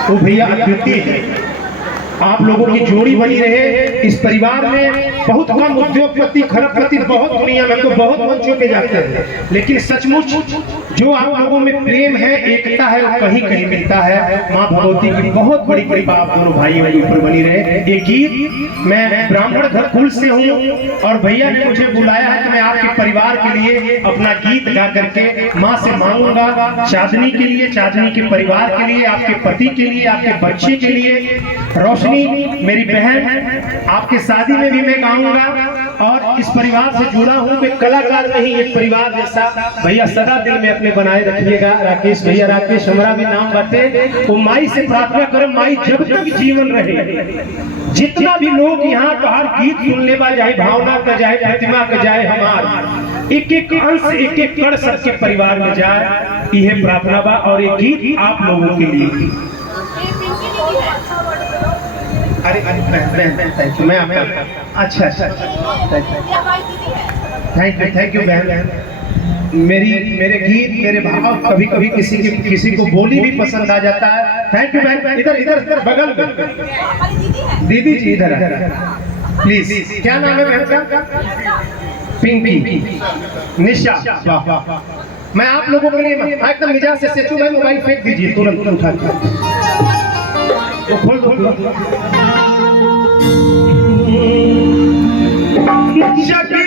वो भैया अद्वितीय है। आप लोगों की जोड़ी बनी रहे। इस परिवार में बहुत कम उद्योगपति खरबपति बहुत दुनिया में तो बहुत मंचों पे जाते हैं, लेकिन सचमुच जो आप लोगों में प्रेम है, एकता है, वो कहीं कहीं मिलता है। माँ भगवती की बहुत बड़ी कृपा आप दोनों भाइयों के ऊपर बनी रहे। ये गीत मैं ब्राह्मण घर कुल से हूँ और भैया ने मुझे बुलाया है कि मैं आपके परिवार के लिए अपना गीत गा करके माँ से मांगूंगा, चांदनी के लिए, चांदनी के परिवार के लिए, आपके पति के लिए, आपके बच्चे के लिए, रोशनी मेरी बहन, आपके शादी में भी मैं गाऊंगा। और इस परिवार से जुड़ा हूँ, मैं कलाकार नहीं, एक परिवार जैसा। भैया सदा दिल में अपने बनाए रखिएगा। राकेश भैया, राकेश हमारा भी नाम बाटे। वो माई से प्रार्थना करो, माई जब तक जीवन रहे, जितना भी लोग यहाँ बाहर गीत सुनने बा, जाए भावना का, जाए प्रतिमा का, जाए हमार एक एक अंश, एक एक कण सबके परिवार में जाए, यह प्रार्थना बा। और ये गीत आप लोगों के लिए। अरे थैंक यू, मैं आपका अच्छा थैंक यू बहन। मेरे गीत, मेरे भाव कभी कभी किसी को बोली भी पसंद आ जाता है। थैंक यू बहन। इधर बगल में दीदी जी, इधर प्लीज। क्या नाम है बहन का? पिंकी, निशा। वाह, मैं आप लोगों के लिए एकदम मिजाज से सेचू भाई, मोबाइल फेंक दीजिए तुरंत उठा के।